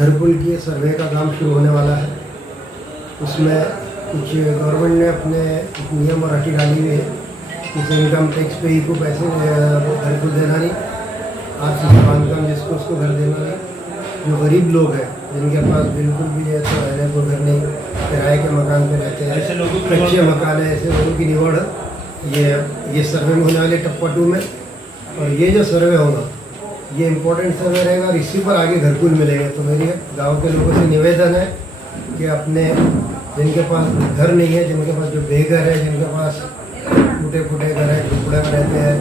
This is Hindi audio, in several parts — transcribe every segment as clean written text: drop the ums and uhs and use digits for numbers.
घरकुल की सर्वे का काम शुरू होने वाला है। उसमें कुछ गवर्नमेंट ने अपने नियम और अटी डाली हुई है, किसी इनकम टैक्स पे ही को पैसे घरकुल देना नहीं, आर्थिक बांधकाम जिसको उसको घर देना नहीं। जो गरीब लोग हैं जिनके पास बिल्कुल भी है तो रहने को घर नहीं, किराए के मकान पे रहते हैं, कच्चे मकान है, ऐसे लोगों की निवड़ ये सर्वे में होने वाले टप्पा 2 में। और ये जो सर्वे होगा ये इम्पोर्टेंट सर्वे रहेगा और इसी पर आगे घरकुल मिलेंगे। तो मेरी गांव के लोगों से निवेदन है कि अपने जिनके पास घर नहीं है, जिनके पास जो बेघर है, जिनके पास टूटे फूटे घर है, झोपड़े में रहते हैं,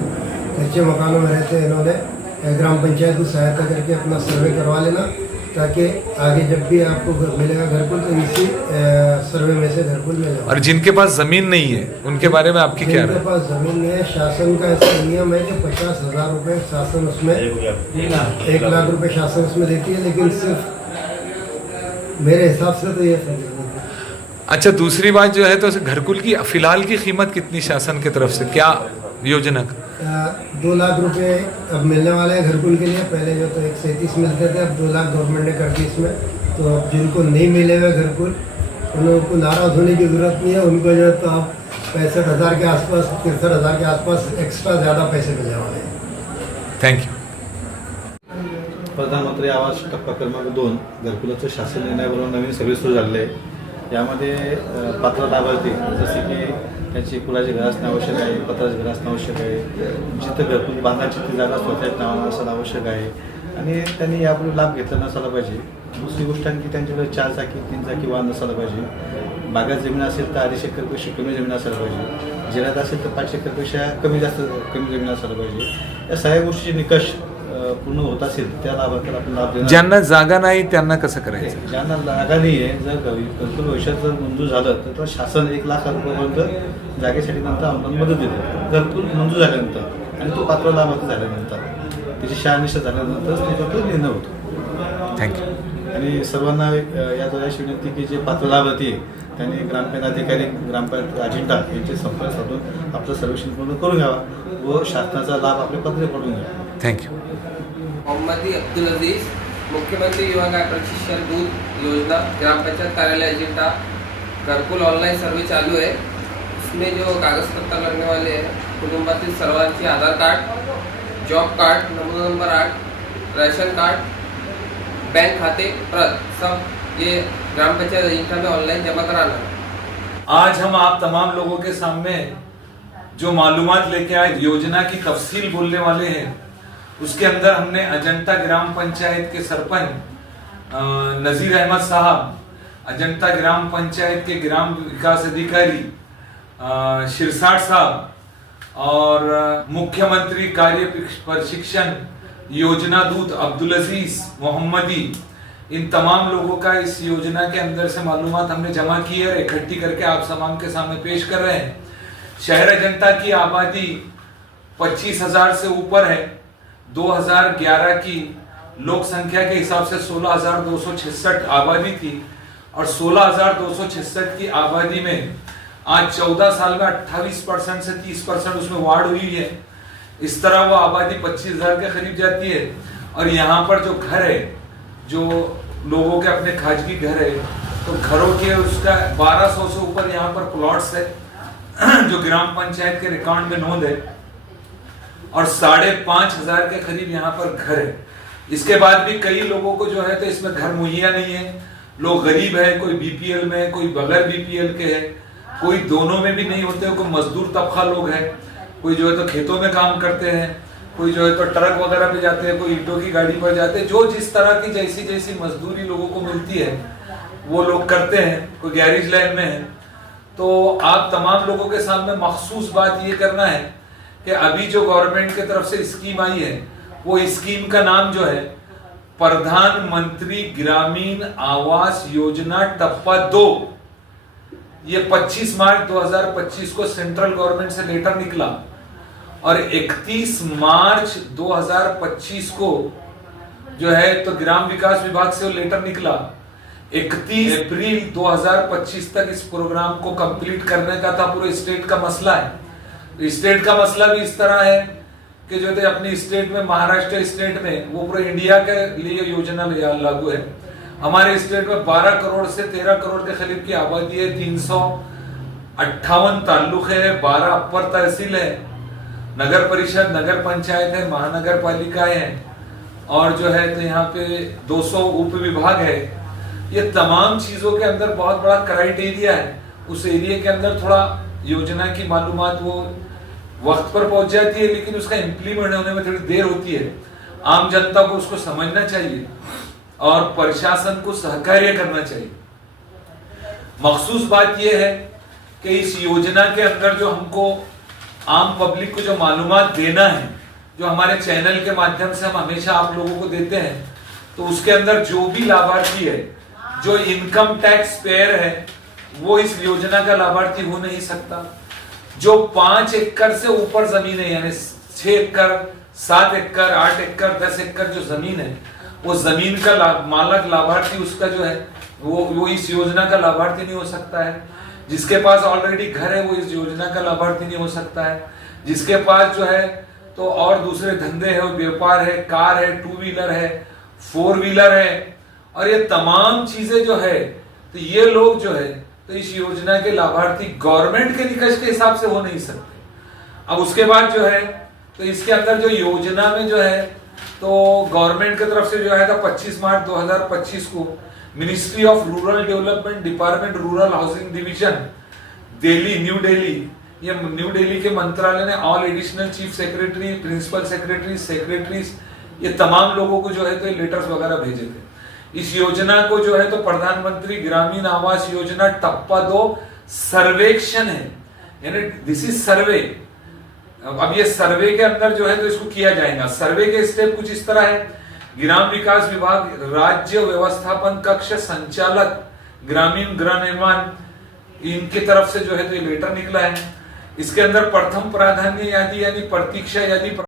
कच्चे मकानों में रहते हैं, इन्होंने ग्राम पंचायत को सहायता करके अपना सर्वे करवा लेना, ताकि आगे जब भी आपको मिलेगा घरकुल तो इसी सर्वे में से घरकुल मिलेगा। और जिनके पास जमीन नहीं है उनके बारे में आपकी क्या राय? जिनके पास जमीन नहीं है, शासन का ऐसा नियम है कि 50,000 रुपये शासन उसमें 1 लाख रुपये शासन उसमें देती है, लेकिन सिर्फ मेरे हिसाब से तो ये अच्छा, दूसरी बात जो है तो घरकुल की फिलहाल की कीमत कितनी शासन की तरफ से, क्या योजना? 2 लाख रुपए अब मिलने वाले हैं घरकुल के लिए। पहले जो तो 137 मिलते थे, अब 2 लाख गवर्नमेंट ने कर दी इसमें। तो अब जिनको नहीं मिले हुए घरकुल उन लोगों को नाराज होने की जरूरत नहीं है, उनको जो है तो अब 65,000 के आसपास 63,000 के आसपास एक्स्ट्रा ज़्यादा पैसे मिलने वाले हैं। Thank you. प्रधानमंत्री आवास टप्पा क्रमांक 2 घरकुलाचं शासन निर्णयाबरोबर नवीन सर्व्हिस सुरू झालेली आहे। यामध्ये पात्र लाभार्थी जसे की त्यांची कुलाचे घर असणं आवश्यक आहे, पत्राचे घर असणं आवश्यक आहे, जिथं घरकुल बांधायची ती जागा स्वतःच्या नावानं असणं आवश्यक आहे आणि त्यांनी यापूर्वी लाभ घेतला नसायला पाहिजे। दुसरी गोष्ट आणखी त्यांच्याकडे 4 चाकी 3 चाकी वाहन नसायला पाहिजे। बागायत जमीन असेल तर 250 एकरपेक्षा कमी जमीन असायला पाहिजे, जिल्ह्यात असेल तर 5 एकरपेक्षा कमी जमीन असायला पाहिजे। या सगळ्या गोष्टीचे निकष पूर्ण होत असेल त्या लाभार्थ्याला आपण लाभ देणार। ज्यांना जागा नाही त्यांना कसं करायचं? ज्यांना जागा नाही आहे, जर घरकुल भविष्यात जर मंजूर झालं तर शासन 1 लाख रुपयापर्यंत जागेसाठी नंतर अनुदान मदत देते। घरकुल मंजूर झाल्यानंतर आणि तो पात्र लाभार्थी झाल्यानंतर त्याची शहानिशा झाल्यानंतर त्याच्यावर निर्णय होतो। थँक्यू। आणि सर्वांना याद्वारे अशी विनंती की जे पात्र लाभार्थी आहे त्यांनी ग्रामपंचायत अधिकारी, ग्रामपंचायत अजिंठा यांचे संपर्क साधून आपलं सर्वेक्षण पूर्ण करून घ्यावा व शासनाचा लाभ आपल्या पत्रे पडून घ्यावा। थँक्यू। मोहम्मद अब्दुल अजीज, मुख्यमंत्री युवा गाय प्रशिक्षण दूध योजना, ग्राम पंचायत कार्यालय अजिंठा। घरकुल ऑनलाइन सर्वे चालू है। इसमें जो कागज पत्र लगने वाले हैं, कुटुंबातील सर्वांची आधार कार्ड, जॉब कार्ड, नमूना नंबर 8, राशन कार्ड, बैंक खाते प्रत, सब ये ग्राम पंचायत अजिंठा में ऑनलाइन जमा कराना। आज हम आप तमाम लोगों के सामने जो मालूमात लेके आए, योजना की तफसील बोलने वाले हैं। उसके अंदर हमने अजंता ग्राम पंचायत के सरपंच नजीर अहमद साहब, अजंता ग्राम पंचायत के ग्राम विकास अधिकारी शिरसाट साहब और मुख्यमंत्री कार्य प्रशिक्षण योजना दूत अब्दुल अजीज मोहम्मदी, इन तमाम लोगों का इस योजना के अंदर से मालूमात हमने जमा की है और इकट्ठी करके आप तमाम के सामने पेश कर रहे हैं। शहर अजंता की आबादी 25,000 से ऊपर है। 2011 की लोक संख्या के हिसाब से 16,266 आबादी थी और 16,266 की आबादी में आज 14 साल में 28% से 30% उसमें वार्ड हुई है। इस तरह वो आबादी 25,000 के करीब जाती है। और यहाँ पर जो घर है, जो लोगों के अपने खाजगी घर है, तो घरों के उसका 1200 से ऊपर यहाँ पर प्लॉट्स है जो ग्राम पंचायत के रिकॉर्ड में नोंद है और 5,500 के करीब यहाँ पर घर है। इसके बाद भी कई लोगों को जो है तो इसमें घर मुहैया नहीं है। लोग गरीब है, कोई बीपीएल में है, कोई बगैर बीपीएल के है, कोई दोनों में भी नहीं होते, कोई मजदूर तबका लोग हैं, कोई जो है तो खेतों में काम करते हैं, कोई जो है तो ट्रक वगैरह पे जाते हैं, कोई ईंटों की गाड़ी पर जाते हैं। जो जिस तरह की जैसी जैसी मजदूरी लोगों को मिलती है वो लोग करते हैं, कोई गैरेज लाइन में है। तो आप तमाम लोगों के सामने मखसूस बात ये करना है कि अभी जो गवर्नमेंट की तरफ से स्कीम आई है, वो स्कीम का नाम जो है प्रधानमंत्री ग्रामीण आवास योजना टप्पा 2। ये 25 मार्च 2025 को सेंट्रल गवर्नमेंट से लेटर निकला और 31 मार्च 2025 को जो है तो ग्राम विकास विभाग से वो लेटर निकला। 31 अप्रैल 2025 तक इस प्रोग्राम को कंप्लीट करने का था। पूरे स्टेट का मसला है। स्टेट का मसला भी इस तरह है कि जो अपनी स्टेट में, महाराष्ट्र स्टेट में, वो पूरे इंडिया के लिए योजना लागू है हमारे स्टेट में 12 करोड़ से 13 करोड़ के करीब की आबादी है, 358 ताल्लुक है, 12 अपर तहसील है, नगर परिषद, नगर पंचायत है, महानगर पालिकाएं हैं, और जो है तो यहाँ पे 200 उप विभाग है। ये तमाम चीजों के अंदर बहुत बड़ा क्राइटेरिया है। उस एरिया के अंदर थोड़ा योजना की मालूमात वो वक्त पर पहुंच जाती है, लेकिन उसका इम्प्लीमेंट होने में थोड़ी देर होती है। आम जनता को उसको समझना चाहिए और प्रशासन को सहकार्य करना चाहिए। मखसूस बात यह है कि इस योजना के अंदर जो हमको आम पब्लिक को जो मालूमात देना है, जो हमारे चैनल के माध्यम से हम हमेशा आप लोगों को देते हैं, तो उसके अंदर जो भी लाभार्थी है, जो इनकम टैक्स पेयर है, वो इस योजना का लाभार्थी हो नहीं सकता। जो 5 एकड़ से ऊपर जमीन है, यानी 6 एकड़, 7 एकड़, 8 एकड़, 10 एकड़ जो जमीन है, वो जमीन का मालक लाभार्थी उसका जो है वो इस योजना का लाभार्थी नहीं हो सकता है। जिसके पास ऑलरेडी घर है वो इस योजना का लाभार्थी नहीं हो सकता है। जिसके पास जो है तो और दूसरे धंधे है, व्यापार है, कार है, 2 व्हीलर है, 4 व्हीलर है, और ये तमाम चीजें जो है तो ये लोग जो है तो इस योजना के लाभार्थी गवर्नमेंट के निकष के हिसाब से हो नहीं सकते। अब उसके बाद जो है तो इसके अंदर जो योजना में जो है तो गवर्नमेंट की तरफ से जो है तो 25 मार्च 2025 को ministry of rural development, department rural housing division, Delhi, New Delhi, ये न्यू दिल्ली के मंत्रालय ने all additional chief secretary, principal secretary, secretaries, ये तमाम लोगों को जो है तो लेटर्स वगैरह भेजे थे। इस योजना को जो है तो प्रधानमंत्री ग्रामीण आवास योजना टप्पा 2 सर्वेक्षण है, यानी दिस इज सर्वे। अब ये सर्वे के अंदर जो है तो इसको किया जाएगा। सर्वे के स्टेप कुछ इस तरह है। ग्राम विकास विभाग, राज्य व्यवस्थापन कक्ष संचालक, ग्रामीण गृह निर्माण, इनकी तरफ से जो है तो ये लेटर निकला है। इसके अंदर प्रथम प्राधान्य यादी यानी प्रतीक्षा यादी